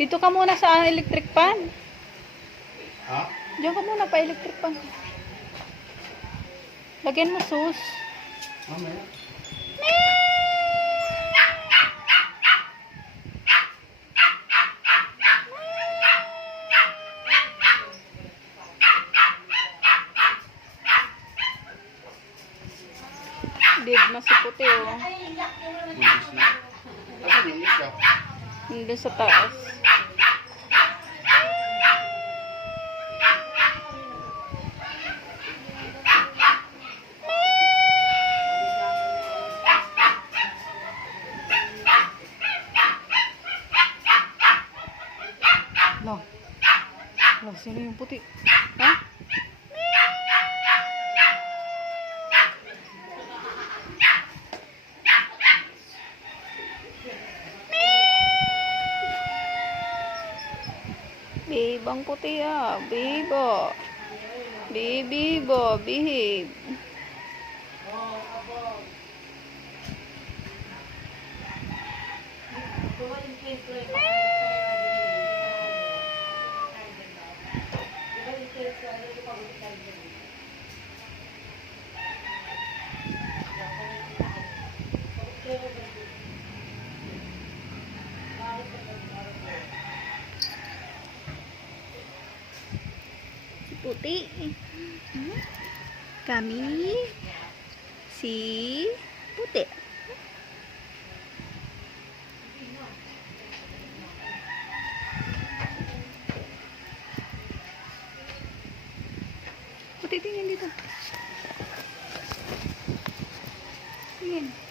Dito ka muna sa electric pan. Ha? Diyan ka muna pa electric pan. Lagyan mo sus. Mamaya. Dead na si puti oh. Buntis na. Asan yung isa? Nandun sa taas. Lang. Lang, sino yung puti? Ha? Bibang puti ah. Bibo. Bibo. Behave. Puti. Kami si Puti. Puti, tingin dito. Tingin.